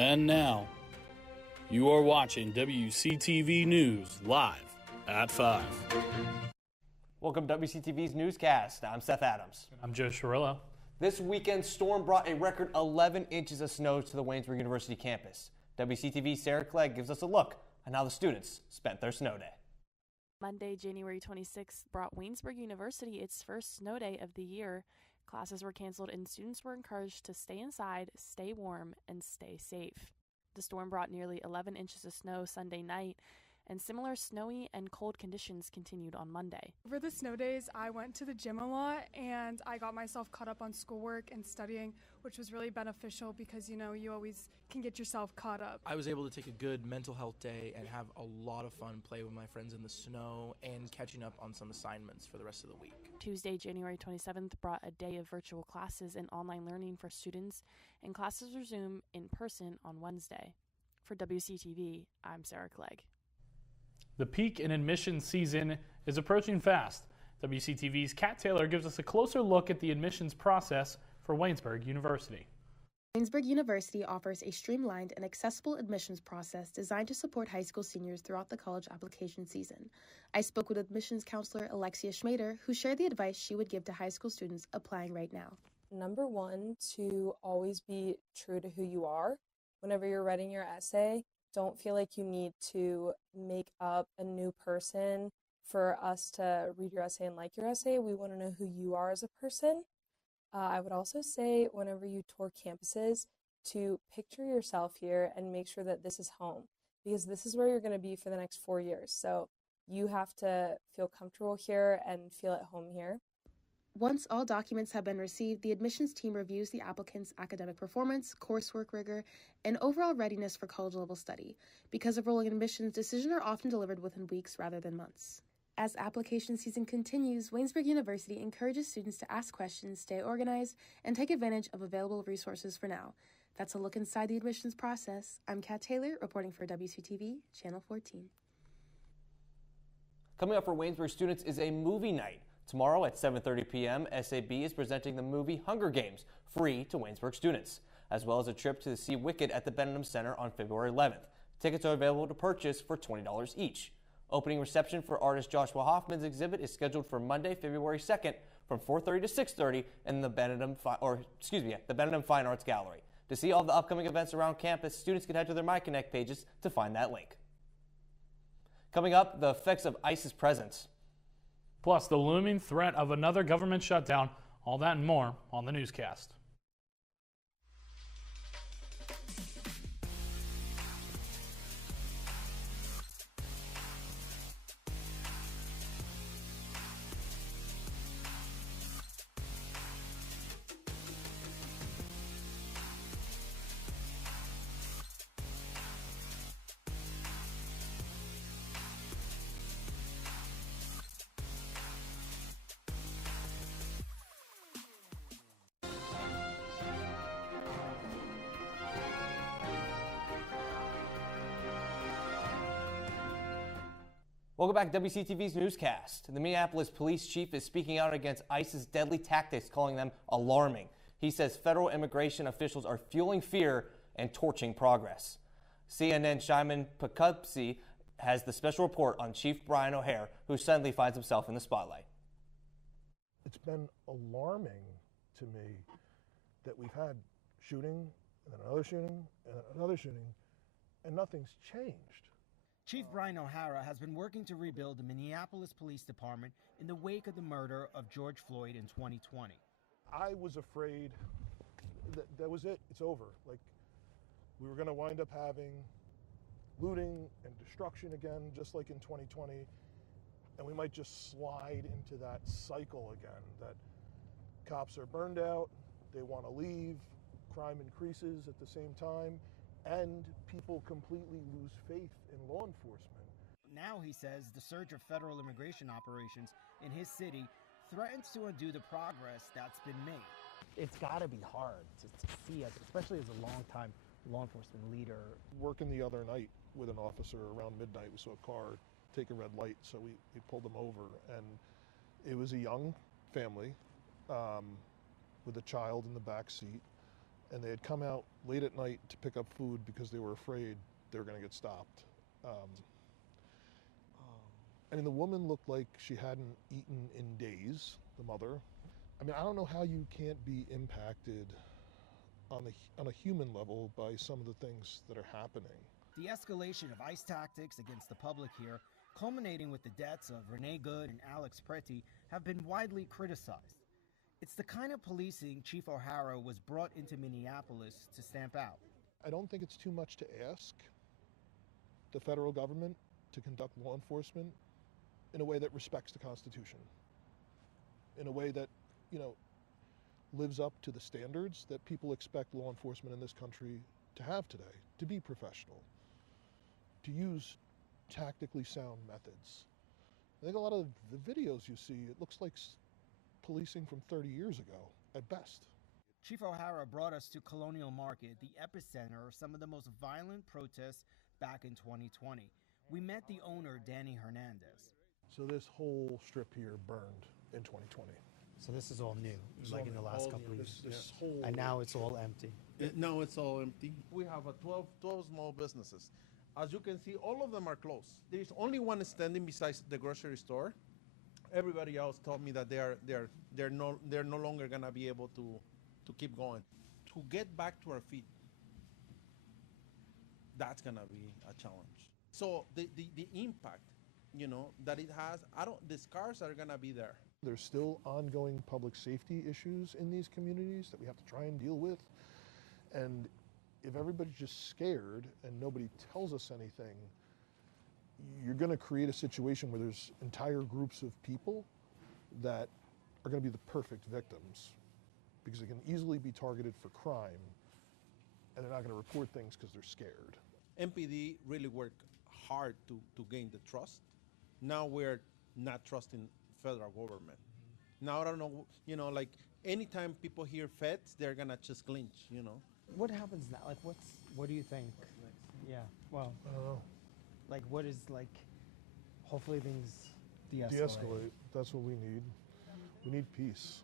And now, you are watching WCTV News live at 5. Welcome to WCTV's Newscast. I'm Seth Adams. I'm Joe Shirillo. This weekend, storm brought a record 11 inches of snow to the Waynesburg University campus. WCTV's Sarah Clegg gives us a look on how the students spent their snow day. Monday, January 26th, brought Waynesburg University its first snow day of the year. Classes were canceled and students were encouraged to stay inside, stay warm, and stay safe. The storm brought nearly 11 inches of snow Sunday night, and similar snowy and cold conditions continued on Monday. Over the snow days, I went to the gym a lot and I got myself caught up on schoolwork and studying, which was really beneficial because, you always can get yourself caught up. I was able to take a good mental health day and have a lot of fun, play with my friends in the snow, and catching up on some assignments for the rest of the week. Tuesday, January 27th, brought a day of virtual classes and online learning for students, and classes resume in person on Wednesday. For WCTV, I'm Sarah Clegg. The peak in admissions season is approaching fast. WCTV's Kat Taylor gives us a closer look at the admissions process for Waynesburg University. Waynesburg University offers a streamlined and accessible admissions process designed to support high school seniors throughout the college application season. I spoke with admissions counselor Alexia Schmader, who shared the advice she would give to high school students applying right now. Number one, to always be true to who you are. Whenever you're writing your essay, don't feel like you need to make up a new person for us to read your essay and like your essay. We want to know who you are as a person. I would also say whenever you tour campuses to picture yourself here and make sure that this is home, because this is where you're going to be for the next 4 years. So you have to feel comfortable here and feel at home here. Once all documents have been received, the admissions team reviews the applicant's academic performance, coursework rigor, and overall readiness for college-level study. Because of rolling admissions, decisions are often delivered within weeks rather than months. As application season continues, Waynesburg University encourages students to ask questions, stay organized, and take advantage of available resources for now. That's a look inside the admissions process. I'm Kat Taylor, reporting for WCTV, Channel 14. Coming up for Waynesburg students is a movie night. Tomorrow at 7:30 p.m., SAB is presenting the movie Hunger Games, free to Waynesburg students, as well as a trip to see Wicked at the Benham Center on February 11th. Tickets are available to purchase for $20 each. Opening reception for artist Joshua Hoffman's exhibit is scheduled for Monday, February 2nd from 4:30 to 6:30 in the Benham Fine Arts Gallery. To see all the upcoming events around campus, students can head to their MyConnect pages to find that link. Coming up, the effects of ICE's presence. Plus, the looming threat of another government shutdown. All that and more on the newscast. Welcome back to WCTV's Newscast. The Minneapolis police chief is speaking out against ICE's deadly tactics, calling them alarming. He says federal immigration officials are fueling fear and torching progress. CNN Shimon Pekupsi has the special report on Chief Brian O'Hare, who suddenly finds himself in the spotlight. It's been alarming to me that we've had shooting, and then another shooting, and another shooting, and nothing's changed. Chief Brian O'Hara has been working to rebuild the Minneapolis Police Department in the wake of the murder of George Floyd in 2020. I was afraid that was it. It's over. Like, we were going to wind up having looting and destruction again, just like in 2020, and we might just slide into that cycle again, that cops are burned out, they want to leave, crime increases at the same time, and people completely lose faith in law enforcement. Now, he says, the surge of federal immigration operations in his city threatens to undo the progress that's been made. It's got to be hard to see, especially as a long-time law enforcement leader. Working the other night with an officer around midnight, we saw a car take a red light, so we pulled them over, and it was a young family with a child in the back seat. and they had come out late at night to pick up food because they were afraid they were going to get stopped. I mean, the woman looked like she hadn't eaten in days, the mother. I mean, I don't know how you can't be impacted on a human level by some of the things that are happening. The escalation of ICE tactics against the public here, culminating with the deaths of Renee Good and Alex Preti, have been widely criticized. It's the kind of policing Chief O'Hara was brought into Minneapolis to stamp out. I don't think it's too much to ask the federal government to conduct law enforcement in a way that respects the Constitution, in a way that, lives up to the standards that people expect law enforcement in this country to have today, to be professional, to use tactically sound methods. I think a lot of the videos you see, it looks like policing from 30 years ago, at best. Chief O'Hara brought us to Colonial Market, the epicenter of some of the most violent protests back in 2020. We met the owner, Danny Hernandez. So this whole strip here burned in 2020. So this is all new, like in the last couple of years. This whole And now it's all empty. Now it's all empty. We have 12 small businesses. As you can see, all of them are closed. There's only one standing besides the grocery store. Everybody else told me that they're no longer gonna be able to keep going. To get back to our feet, that's gonna be a challenge. So the impact, that it has, the scars are gonna be there. There's still ongoing public safety issues in these communities that we have to try and deal with. And if everybody's just scared and nobody tells us anything, you're going to create a situation where there's entire groups of people that are going to be the perfect victims because they can easily be targeted for crime and they're not going to report things because they're scared. MPD really worked hard to gain the trust. Now we're not trusting federal government. Now I don't know, like anytime people hear feds, they're gonna just clinch, What happens now? Like, what do you think? Yeah, well, I don't know. like, what is, like, hopefully things de-escalate. De-escalate, that's what we need. We need peace.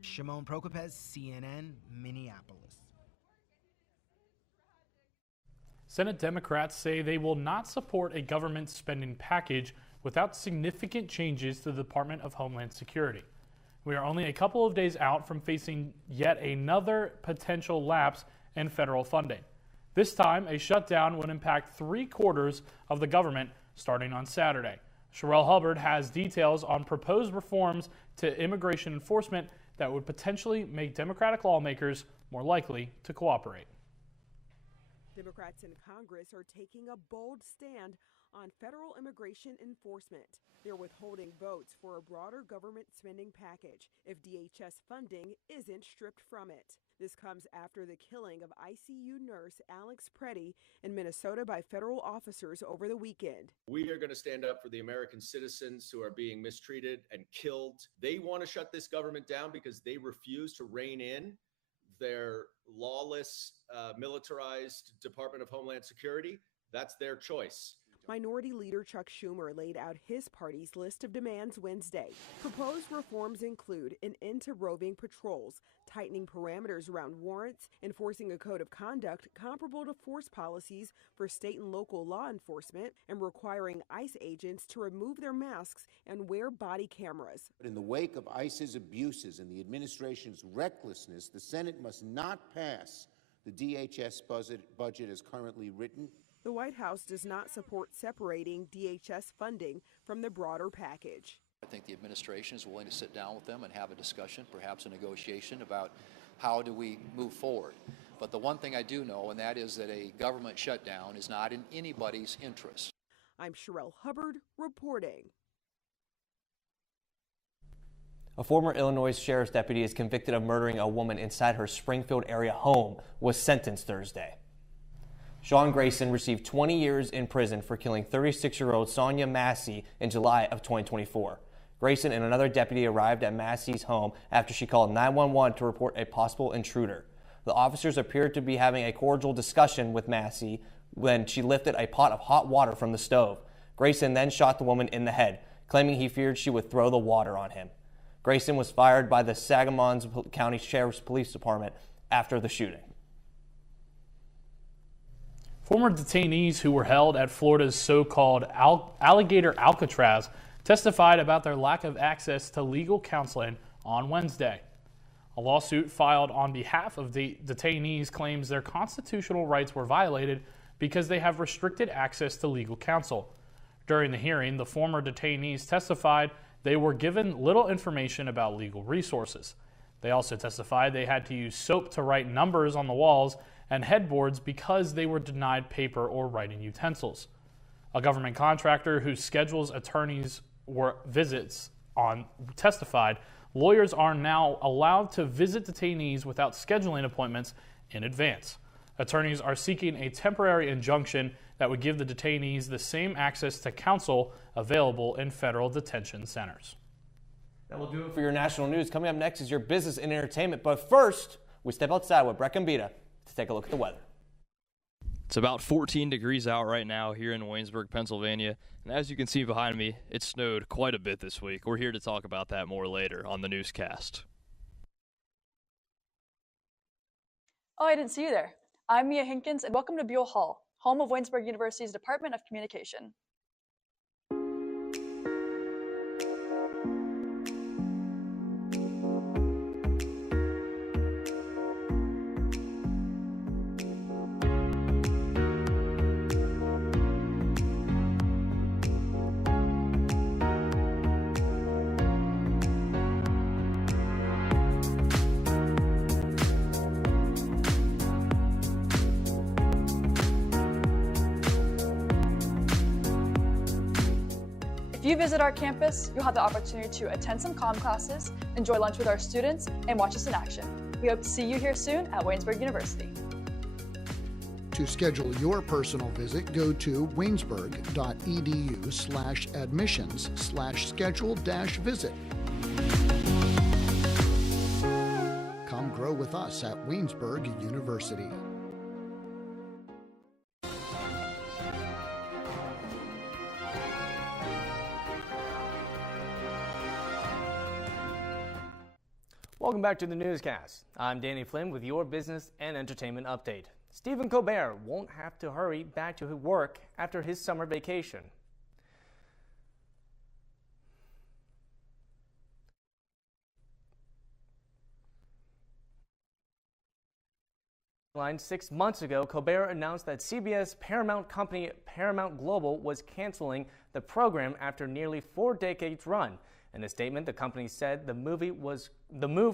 Shimon Prokopez, CNN, Minneapolis. Senate Democrats say they will not support a government spending package without significant changes to the Department of Homeland Security. We are only a couple of days out from facing yet another potential lapse in federal funding. This time, a shutdown would impact 3/4 of the government starting on Saturday. Sherelle Hubbard has details on proposed reforms to immigration enforcement that would potentially make Democratic lawmakers more likely to cooperate. Democrats in Congress are taking a bold stand on federal immigration enforcement. They're withholding votes for a broader government spending package if DHS funding isn't stripped from it. This comes after the killing of ICU nurse Alex Preti in Minnesota by federal officers over the weekend. We are going to stand up for the American citizens who are being mistreated and killed. They want to shut this government down because they refuse to rein in their lawless, militarized Department of Homeland Security. That's their choice. Minority Leader Chuck Schumer laid out his party's list of demands Wednesday. Proposed reforms include an end to roving patrols, tightening parameters around warrants, enforcing a code of conduct comparable to force policies for state and local law enforcement, and requiring ICE agents to remove their masks and wear body cameras. In the wake of ICE's abuses and the administration's recklessness, the Senate must not pass the DHS budget as currently written. The White House does not support separating DHS funding from the broader package. I think the administration is willing to sit down with them and have a discussion, perhaps a negotiation about how do we move forward. But the one thing I do know, and that is that a government shutdown is not in anybody's interest. I'm Sherelle Hubbard reporting. A former Illinois sheriff's deputy is convicted of murdering a woman inside her Springfield area home was sentenced Thursday. Sean Grayson received 20 years in prison for killing 36-year-old Sonia Massey in July of 2024. Grayson and another deputy arrived at Massey's home after she called 911 to report a possible intruder. The officers appeared to be having a cordial discussion with Massey when she lifted a pot of hot water from the stove. Grayson then shot the woman in the head, claiming he feared she would throw the water on him. Grayson was fired by the Sangamon County Sheriff's Police Department after the shooting. Former detainees who were held at Florida's so-called Alligator Alcatraz testified about their lack of access to legal counseling on Wednesday. A lawsuit filed on behalf of the detainees claims their constitutional rights were violated because they have restricted access to legal counsel. During the hearing, the former detainees testified they were given little information about legal resources. They also testified they had to use soap to write numbers on the walls and headboards because they were denied paper or writing utensils. A government contractor who schedules attorneys' visits testified lawyers are now allowed to visit detainees without scheduling appointments in advance. Attorneys are seeking a temporary injunction that would give the detainees the same access to counsel available in federal detention centers. That will do it for your national news. Coming up next is your business and entertainment. But first, we step outside with Breck and Beta to take a look at the weather. It's about 14 degrees out right now here in Waynesburg, Pennsylvania. And as you can see behind me, it snowed quite a bit this week. We're here to talk about that more later on the newscast. Oh, I didn't see you there. I'm Mia Hinkins, and welcome to Buell Hall, home of Waynesburg University's Department of Communication. If you visit our campus, you'll have the opportunity to attend some comm classes, enjoy lunch with our students, and watch us in action. We hope to see you here soon at Waynesburg University. To schedule your personal visit, go to waynesburg.edu/admissions/schedule-visit. Come grow with us at Waynesburg University. Welcome back to the newscast. I'm Danny Flynn with your business and entertainment update. Stephen Colbert won't have to hurry back to work after his summer vacation. Line 6 months ago, Colbert announced that CBS Paramount company Paramount Global was canceling the program after nearly 4 decades run. In a statement, the company said the move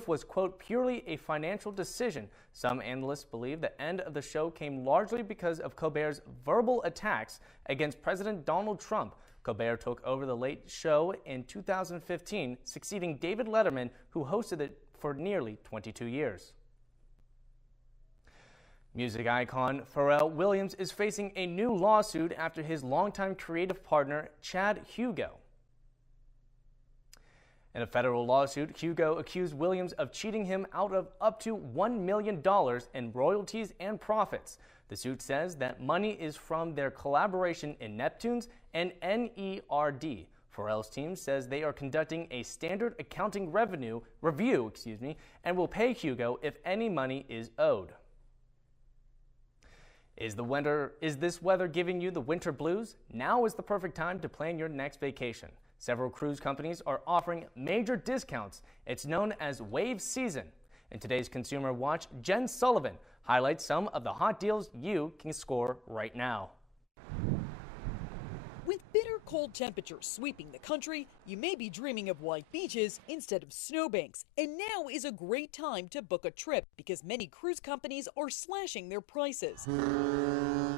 was, quote, purely a financial decision. Some analysts believe the end of the show came largely because of Colbert's verbal attacks against President Donald Trump. Colbert took over The Late Show in 2015, succeeding David Letterman, who hosted it for nearly 22 years. Music icon Pharrell Williams is facing a new lawsuit after his longtime creative partner, Chad Hugo. In a federal lawsuit, Hugo accused Williams of cheating him out of up to $1 million in royalties and profits. The suit says that money is from their collaboration in Neptunes and NERD. Pharrell's team says they are conducting a standard accounting review, and will pay Hugo if any money is owed. Is this weather giving you the winter blues? Now is the perfect time to plan your next vacation. Several cruise companies are offering major discounts. It's known as Wave Season. In today's Consumer Watch, Jen Sullivan highlights some of the hot deals you can score right now. With bitter cold temperatures sweeping the country, you may be dreaming of white beaches instead of snowbanks. And now is a great time to book a trip because many cruise companies are slashing their prices.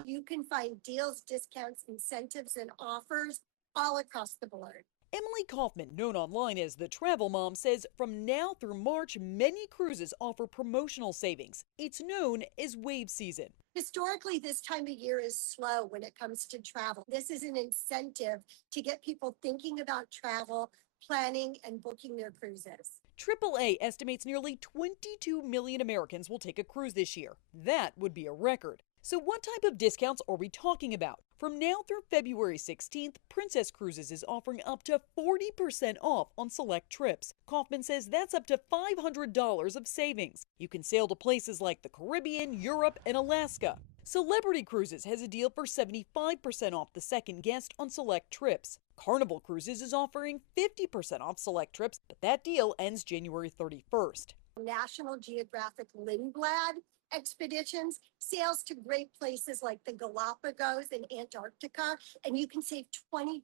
You can find deals, discounts, incentives, and offers all across the board. Emily Kaufman, known online as the Travel Mom, says from now through March, many cruises offer promotional savings. It's known as Wave Season. Historically, this time of year is slow when it comes to travel. This is an incentive to get people thinking about travel, planning, and booking their cruises. AAA estimates nearly 22 million Americans will take a cruise this year. That would be a record. So what type of discounts are we talking about? From now through February 16th, Princess Cruises is offering up to 40% off on select trips. Kaufman says that's up to $500 of savings. You can sail to places like the Caribbean, Europe, and Alaska. Celebrity Cruises has a deal for 75% off the second guest on select trips. Carnival Cruises is offering 50% off select trips, but that deal ends January 31st. National Geographic Lindblad expeditions, sails to great places like the Galapagos and Antarctica, and you can save 20%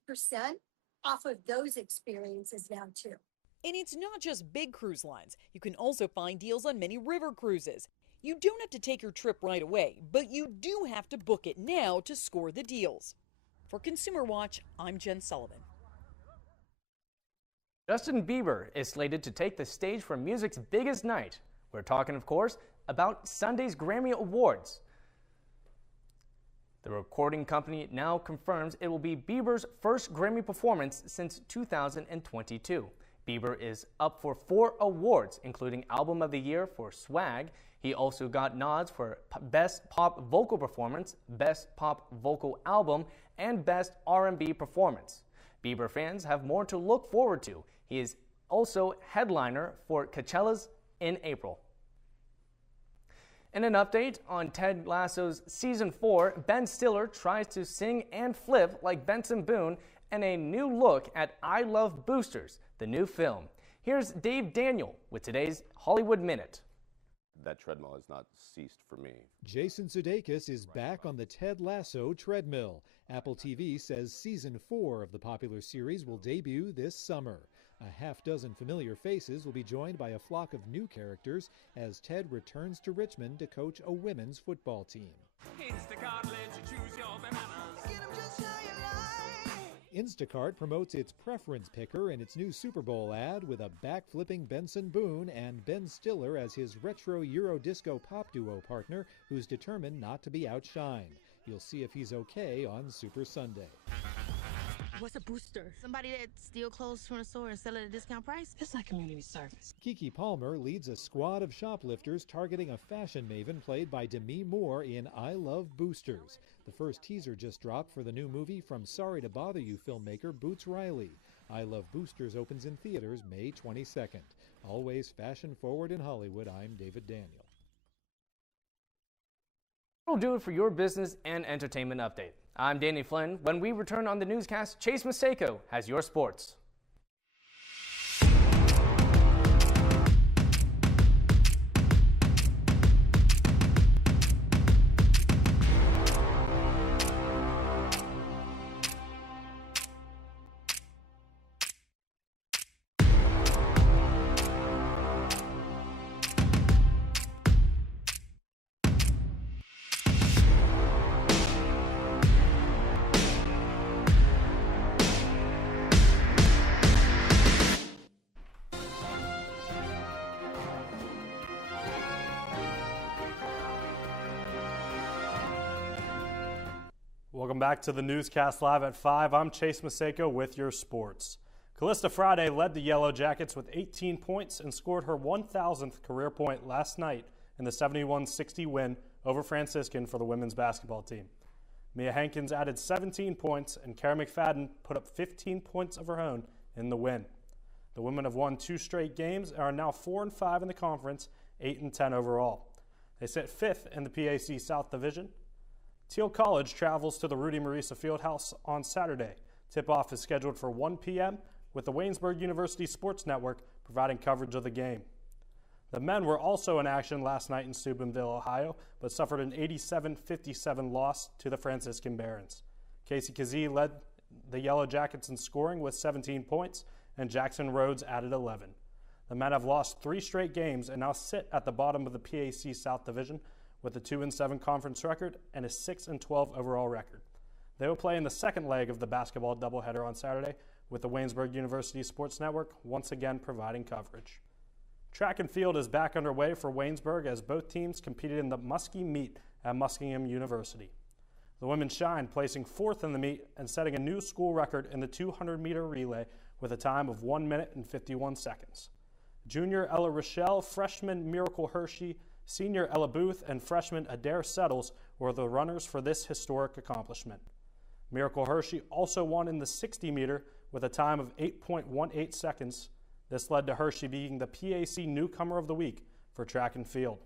off of those experiences now too. And it's not just big cruise lines. You can also find deals on many river cruises. You don't have to take your trip right away, but you do have to book it now to score the deals. For Consumer Watch, I'm Jen Sullivan. Justin Bieber is slated to take the stage for music's biggest night. We're talking, of course, about Sunday's Grammy Awards. The recording company now confirms it will be Bieber's first Grammy performance since 2022. Bieber is up for 4 awards, including Album of the Year for Swag. He also got nods for Best Pop Vocal Performance, Best Pop Vocal Album, and Best R&B Performance. Bieber fans have more to look forward to. He is also headliner for Coachella's in April. In an update on Ted Lasso's Season 4, Ben Stiller tries to sing and flip like Benson Boone in a new look at I Love Boosters, the new film. Here's Dave Daniel with today's Hollywood Minute. That treadmill has not ceased for me. Jason Sudeikis is back on the Ted Lasso treadmill. Apple TV says Season 4 of the popular series will debut this summer. A half-dozen familiar faces will be joined by a flock of new characters as Ted returns to Richmond to coach a women's football team. Instacart lets you choose your bananas. Get 'em just how you like. Instacart promotes its preference picker in its new Super Bowl ad with a back-flipping Benson Boone and Ben Stiller as his retro Euro disco pop duo partner who's determined not to be outshined. You'll see if he's okay on Super Sunday. What's a booster? Somebody that steals clothes from the store and sell it at a discount price? It's like community service. Keke Palmer leads a squad of shoplifters targeting a fashion maven played by Demi Moore in I Love Boosters. The first teaser just dropped for the new movie from Sorry to Bother You filmmaker Boots Riley. I Love Boosters opens in theaters May 22nd. Always fashion forward in Hollywood, I'm David Daniel. That'll do it for your business and entertainment update. I'm Danny Flynn. When we return on the newscast, Chase Maseko has your sports. Welcome back to the Newscast Live at 5. I'm Chase Maseko with your sports. Callista Friday led the Yellow Jackets with 18 points and scored her 1,000th career point last night in the 71-60 win over Franciscan for the women's basketball team. Mia Hankins added 17 points and Kara McFadden put up 15 points of her own in the win. The women have won 2 straight games and are now 4-5 in the conference, 8-10 overall. They sit 5th in the PAC South Division. Teal College travels to the Rudy Marisa Fieldhouse on Saturday. Tip-off is scheduled for 1 p.m. with the Waynesburg University Sports Network providing coverage of the game. The men were also in action last night in Steubenville, Ohio, but suffered an 87-57 loss to the Franciscan Barons. Casey Kazee led the Yellow Jackets in scoring with 17 points, and Jackson Rhodes added 11. The men have lost 3 straight games and now sit at the bottom of the PAC South Division with a 2-7 conference record and a 6-12 overall record. They will play in the second leg of the basketball doubleheader on Saturday with the Waynesburg University Sports Network once again providing coverage. Track and field is back underway for Waynesburg as both teams competed in the Muskie Meet at Muskingum University. The women shined, placing 4th in the meet and setting a new school record in the 200-meter relay with a time of 1 minute and 51 seconds. Junior Ella Rochelle, freshman Miracle Hershey, senior Ella Booth, and freshman Adair Settles were the runners for this historic accomplishment. Miracle Hershey also won in the 60-meter with a time of 8.18 seconds. This led to Hershey being the PAC Newcomer of the Week for track and field.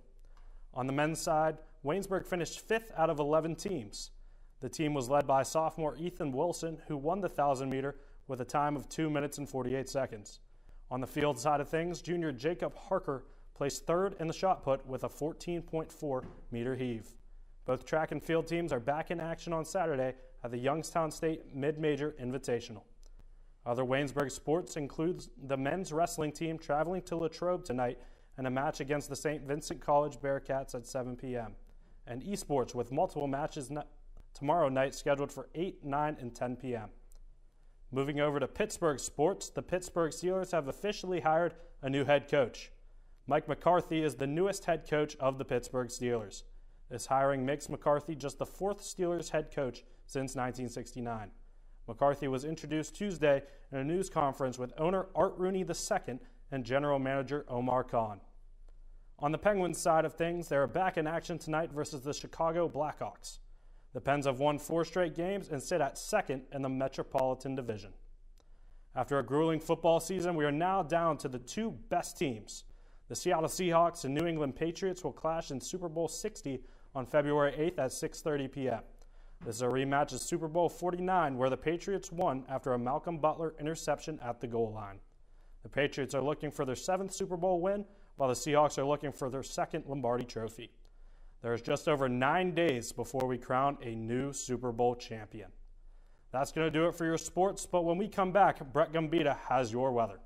On the men's side, Waynesburg finished 5th out of 11 teams. The team was led by sophomore Ethan Wilson, who won the 1,000-meter with a time of 2 minutes and 48 seconds. On the field side of things, junior Jacob Harker placed 3rd in the shot put with a 14.4-meter heave. Both track and field teams are back in action on Saturday at the Youngstown State Mid-Major Invitational. Other Waynesburg sports includes the men's wrestling team traveling to Latrobe tonight and a match against the St. Vincent College Bearcats at 7 p.m. And esports with multiple matches tomorrow night scheduled for 8, 9, and 10 p.m. Moving over to Pittsburgh sports, the Pittsburgh Steelers have officially hired a new head coach. Mike McCarthy is the newest head coach of the Pittsburgh Steelers. This hiring makes McCarthy just the 4th Steelers head coach since 1969. McCarthy was introduced Tuesday in a news conference with owner Art Rooney II and general manager Omar Khan. On the Penguins side of things, they are back in action tonight versus the Chicago Blackhawks. The Pens have won 4 straight games and sit at 2nd in the Metropolitan Division. After a grueling football season, we are now down to the 2 best teams. The Seattle Seahawks and New England Patriots will clash in Super Bowl 60 on February 8th at 6:30 p.m. This is a rematch of Super Bowl 49, where the Patriots won after a Malcolm Butler interception at the goal line. The Patriots are looking for their 7th Super Bowl win, while the Seahawks are looking for their 2nd Lombardi trophy. There is just over 9 days before we crown a new Super Bowl champion. That's going to do it for your sports, but when we come back, Brett Gambita has your weather.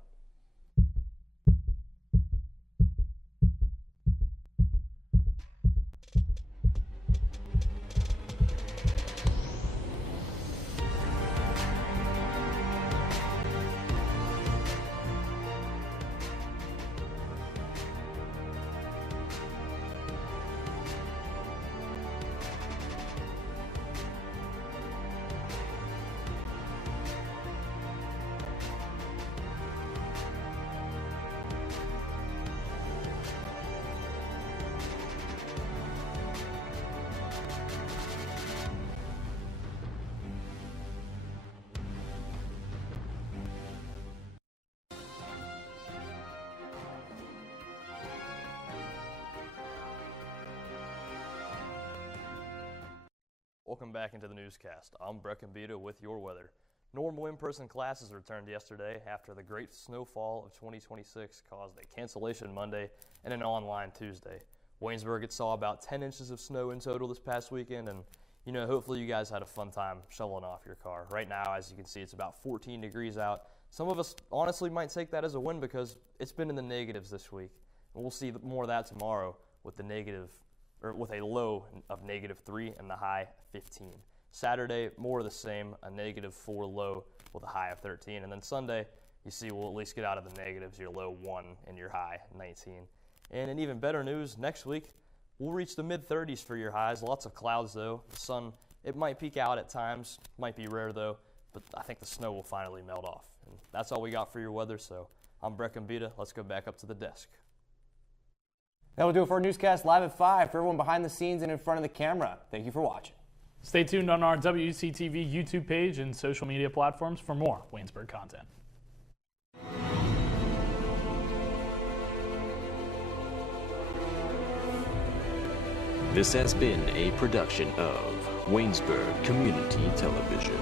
Welcome back into the newscast. I'm Brett Gambita with your weather. Normal in-person classes returned yesterday after the great snowfall of 2026 caused a cancellation Monday and an online Tuesday. Waynesburg saw about 10 inches of snow in total this past weekend, and hopefully you guys had a fun time shoveling off your car. Right now, as you can see, it's about 14 degrees out. Some of us honestly might take that as a win because it's been in the negatives this week. And we'll see more of that tomorrow with with a low of -3 and the high 15. Saturday, more of the same, a -4 low with a high of 13. And then Sunday, you see we'll at least get out of the negatives, your low 1 and your high 19. And in even better news, next week, we'll reach the mid-30s for your highs. Lots of clouds, though. The sun, it might peek out at times, might be rare, though, but I think the snow will finally melt off. And that's all we got for your weather, so I'm Brett Gambita. Let's go back up to the desk. That will do it for our newscast live at 5. For everyone behind the scenes and in front of the camera, thank you for watching. Stay tuned on our WCTV YouTube page and social media platforms for more Waynesburg content. This has been a production of Waynesburg Community Television.